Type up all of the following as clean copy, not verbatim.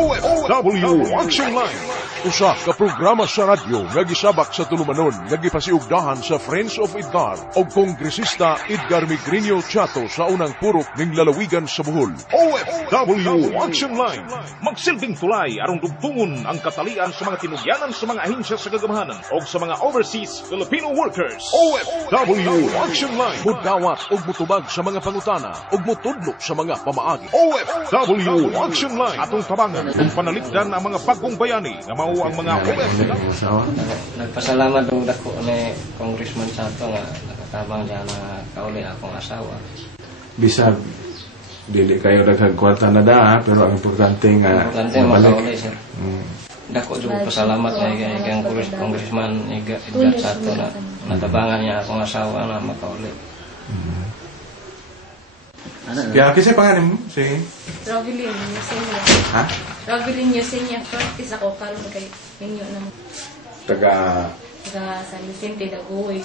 OFW Action Line. Usa ka programa sa radyo nga gisabak sa tulumanon nga gipasiugdahan sa Friends of Edgar o Kongresista Edgar Migrinio Chato sa unang purok ning lalawigan sa Bohol. OFW Action Line. Magsilbing tulay aron dugtungon ang katalian sa mga tinugyanan sa mga ahensya sa gagamahanan o sa mga overseas Filipino workers. OFW Action Line. Mudawat og mutubag sa mga pangutana og mutudlo sa mga pamaagi. OFW Action Line. Atong tabangan kung panaligdan ang mga bagong bayani nga mao ang mga OFW. Nagpasalamat ang dako ni Congressman Chato nga nakatabang niya na kauli akong asawa. Bisag dili kayo nagkagkwalta na da, pero ang importante nga makauli siya. Dako jud pasalamat kay Congressman Edgar Chato na natabangan niya akong asawa na makauli. Kaya kasi pangalan mo? Si Rogelin Yesenia. Ha? Rogelin Yesenia. Practice ako karon kay ninyo na mo. Taga San Vicente Dagoy.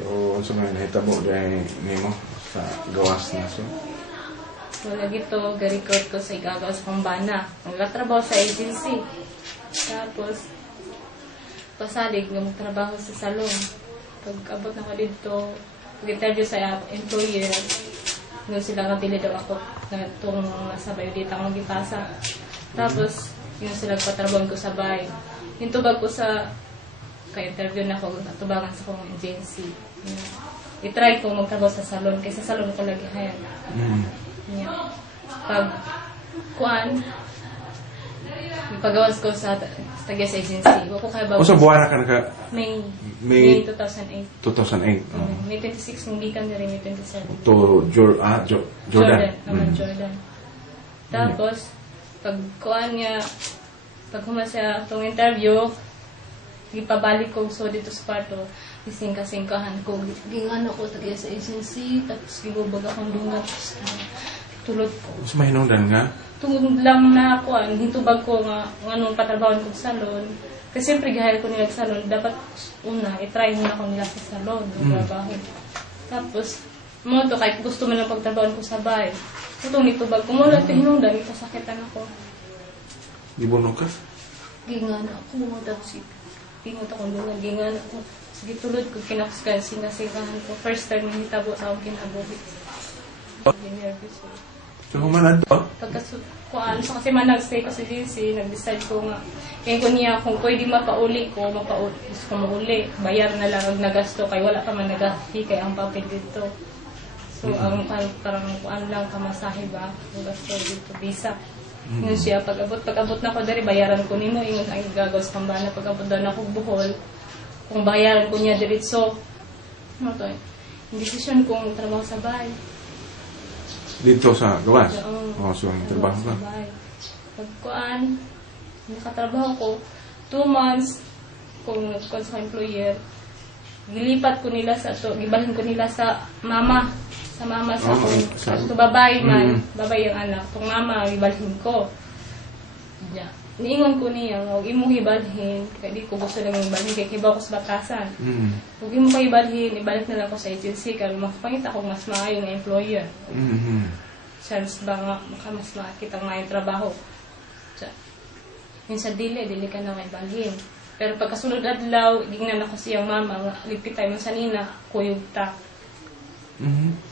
So, unsa man nahitabo dai nimo sa gawas na so? So, lagi to ga-record ko sa igagaw sa Pambana. Nagtatrabaho sa agency. Tapos, pasalig nga magtrabaho sa salon. Pag-abot na ko dito, pag-interview sa employer, nga sila nga pili daw ako na itong nasa biodata akong gipasa. Tapos, yun sila patrabaho ko sa bay. Yung tubag ko sa ka-interview na ako, natubangan sa akong agency. I-try ko magtrabaho sa salon, kaysa sa salon ko lagi hayan. Pag kuan, pagawas ko sa tagas agency. Wako kaya ba? O sa buwan ka naka May 2008. 2008. May 26 ng bikan na rin, may 27. To Jordan. Jordan. Tapos, pag kuan niya, pag humasa itong interview, ipabalik ko so dito sa kwarto, isingka-singkahan ko. Gingan ako tagas agency, tapos gibubag akong dungat. Tulod ko. Mas mahinungdan nga? Tungod lang na ako, hintubag ko nga anong patrabaho ko sa salon. Kasi siyempre gahal ko nila sa salon, dapat una, i-try muna ko nila sa salon, trabaho. Tapos, mo to, kahit gusto mo lang pagtrabaho ko sa bahay. Itong nitubag ko, mula ito hinungdan, itasakitan ako. Gibuno ka? Gingan ako, tapos pingot akong lungan, gingan ako. Sige, tulod ko, kinakuskan, sinasikahan ko. First time na hitabo sa akong kinabuhi. Nervous ko. So, humanad to? Pagkasukuan, so kasi man nag-stay ko sa GC, nag-decide ko nga, kaya ko niya, kung pwede mapauli ko, gusto ko mauli, bayar na lang ang nagasto, kaya wala pa man nagahi, kaya ang papel dito. So, ang parang kuan lang, kamasahe ba, ang gasto dito, visa. Yun siya, pag-abot na ako dari, bayaran ko nimo, ingon ang gagaw sa Pambana, pag-abot na ako Bohol, kung bayaran ko niya diretso, ano to, yung decision kong trabaho sa bahay. Dito sa gawas? Oo. So, trabaho ka? Pagkuan, nakatrabaho ko, 2 months, kung sa employer, gilipat ko nila sa to, gibalhin ko nila sa mama. Sa mama sa kung babae man, babae ang anak. Kung mama, gibalhin ko. Niingon ko niya, huwag imo ibalhin, kaya di ko gusto lang ibalhin, kaya kibaw ko sa batasan. Huwag imo ka ibalhin, ibalik na lang ko sa agency, kaya makapangita ko mas maayo ng employer. Chance ba nga, mas makakita nga yung trabaho. Yun sa dili ka na nga ibalhin. Pero pagkasunod adlaw, gingnan ako siyang mama, lipit tayo sa nina, kuyog ta.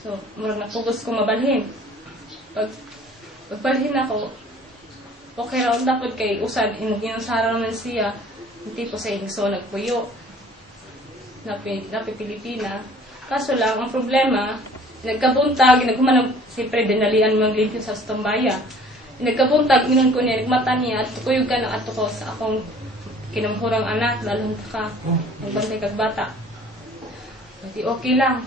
So, murag natugos ko mabalhin. Pagbalhin ako, okay raw dapat kay usad inusara man siya hindi po sa ingso nagpuyo na Pilipina. Kaso lang ang problema nagkabuntag naghuman siyempre dinalian maglimpyo sa Stumbaya. Nagkabuntag inon ko niya nagmata niya at kuyog ka na ato ko sa akong kinamhurang anak lalong ka nagbantay kag bata. Pati okay lang.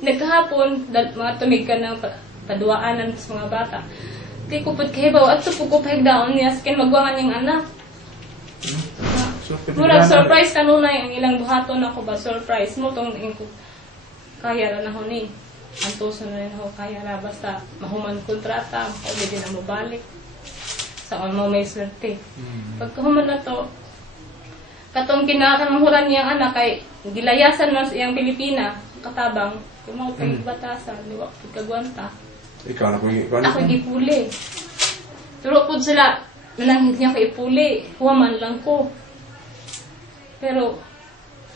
Nagkahapon mga tumig ka ng paduaanan sa mga bata. Kaya kupad kahibaw at supog ko pahigdaon niya skin magwangan yung anak. Murag surprise kanunay ang ilang buhaton ako ba surprise mo tong kaya ra na ho ni. Antuso na rin ho kaya ra basta mahuman kontrata, pwede na mo balik. Sa mo may swerte. Pagkahuman na to, katong kinakamuhuran niyang anak kay gilayasan man siyang Pilipina, katabang, kung mga batasan, di ba, kagwanta. Ikaw na kung ako gipuli. Pero po sila, nanangit niya ko ipuli, huwaman lang ko. Pero,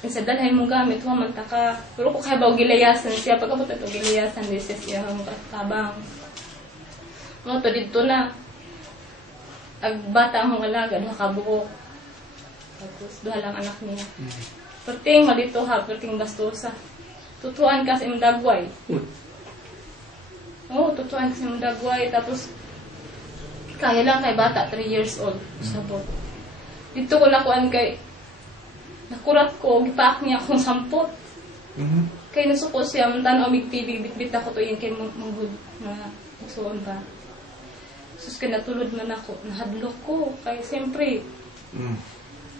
sa dalhay mong gamit, huwaman ta ka. Pero kung kaya ba gilayasan siya, pagkabot ito gilayasan, di siya ang katabang. Mga to dito na, agbata akong alaga, duha ka buhok. Tapos, duha lang anak niya. Perting malito ha, perting bastosa. Tutuan ka sa imong dagway. Oo, tutuan ka sa imong dagway. Tapos, kaya lang kay bata, 3 years old. Sabot. Dito ko nakuan kay, nakurat ko, gipaak niya akong sampot. Kay nasuko siya, mantan o big-tibig, bitbit ako to yun kay manghud na magsuon pa. Sus kay natulod man ako, nahadlok ko. Kaya siyempre,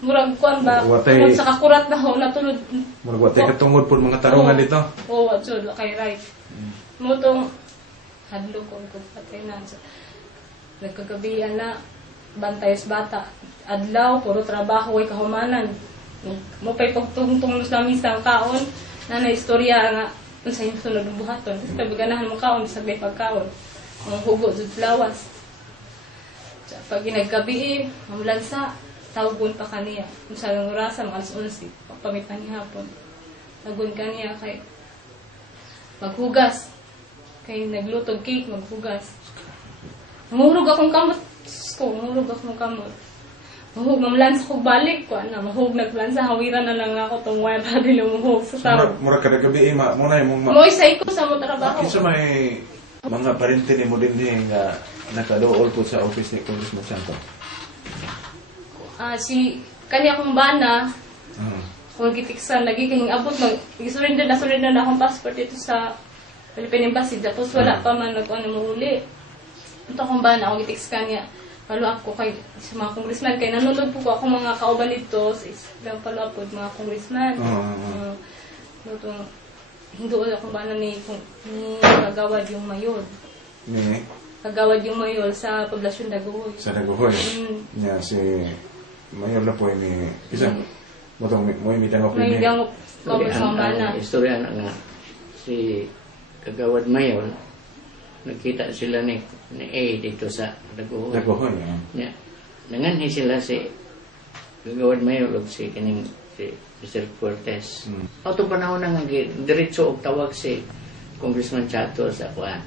murag kuan ba, Watay- sa kakurat na ho, natulod. Murag watay katungod po mga tarungan dito. Oo, so, kay right. Mutong, hadlok ko, patay na. So, nagkagabihan na, bantayos bata. Adlaw, puro trabaho, ay kahumanan. Mupay pagtungtong sa misang kaon, na istorya nga, sa yung sunod ng buhaton. Kasi tabiganahan mo kaon, sabay pagkaon. Ang hugo, jud lawas. Pag ginaggabi, mamulansa, tawgon pa kaniya. Kung sa yung rasa, mga alas 11, pagpamitan niya hapon. Tagon kaniya kay maghugas. Kay naglutog cake, maghugas. Mahurog akong kamot. Mahurog akong kamot. Mahug, mamulansa kong balik ko. Mahug, naglansa, hawiran na lang ako itong wire para di lumuhog sa tao. Murag kada gabi, muna yung mga... Mo'y say ko sa mo trabaho. Isa may mga parente ni mo din nga nakadool po sa office ni Congressman Santo. Si kanya akong bana, kung gitiksan, lagi kayong abot, surrender na akong passport dito sa Philippine Embassy. Tapos wala pa man mo uli. Ito akong bana, akong gitiks kanya. Follow up ko kay sa mga congressman. Kaya nanonood po ko ako mga kauban dito sa isang follow up po mga congressman. Hindoon akong bana ni Kagawad yung Mayor. Ni? Kagawad yung Mayor sa Poblasyon Daguhoy. Sa Daguhoy? Niya, si Mayor na po ni... Isa? Motong mo yung mitang ako May gangop ko sa mga bana. Istorya na nga, si Kagawad Mayor, nagkita sila ni A dito sa Daguhoy. Daguhoy, Yeah. Nanganhi sila si Kagawad Mayor o si kining si Mr. Cortez. Atong panahon na nga diretso og tawag si Congressman Chato sa kuan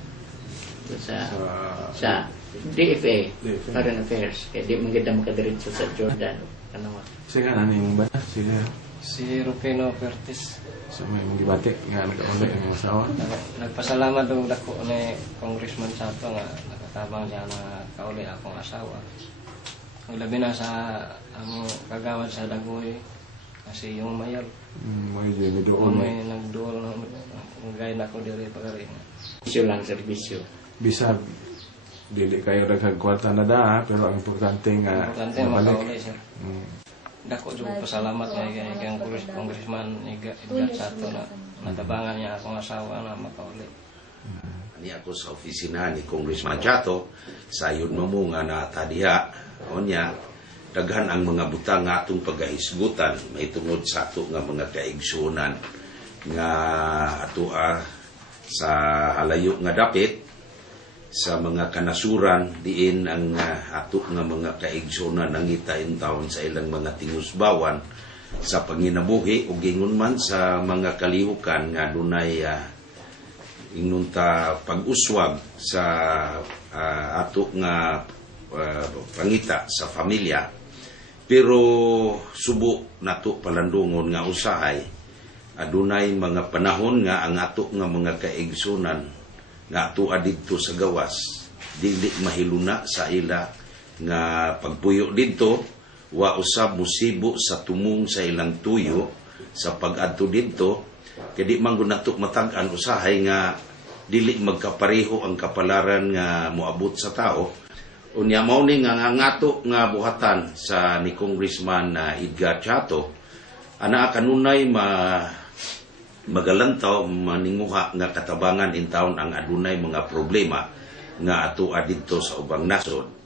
sa DFA, Foreign Affairs. Kaya di man gid makadiretso sa Jordan. Ano nga? Sige nga, naning ba? Sige. Si Rufino Curtis. So may magibati nga nagkaulay ang asawa. Nagpasalamat daw dako ni Congressman Chato nga nakatabang siya na kauli akong asawa. Ang labi na sa ang kagawad sa Daguhoy kasi yung Mayor. May doon. May nagduol ng gaya na ko diri pagari. Bisyo lang serbisyo. Bisag dili kayo daghang kwarta na da, pero ang importante nga Importante makauli sir. Dako jud pasalamat nga kay Congressman Edgar Chato na natabangan niya akong asawa na makauli. Ani ako sa opisina ni Congressman Chato, sayon mo mo nga na tadiha, o niya, daghan ang mga butang nga atong pagahisgutan, may tungod sa ato nga mga kaigsunan nga ato sa halayo nga dapit, sa mga kanasuran, diin ang ato nga mga kaigsunan nangitain taon sa ilang mga tingusbawan sa panginabuhi o gingon man sa mga kalihukan nga dunay inunta pag-uswag sa ato nga pangita sa pamilya. Pero subo nato palandungon nga usahay adunay mga panahon nga ang ato nga mga kaigsunan nga ato adidto sa gawas dili mahiluna sa ila nga pagpuyo didto wa usab musibo sa tumong sa ilang tuyo sa pag-adto didto kay di man gud nato matag-an usahay nga dili magkapareho ang kapalaran nga moabot sa tao. Unya mao ni nga ngato nga buhatan sa ni Congressman Edgar Chato ana kanunay magalantaw maninguha nga katabangan in taon ang adunay mga problema nga ato adidto sa ubang nasod.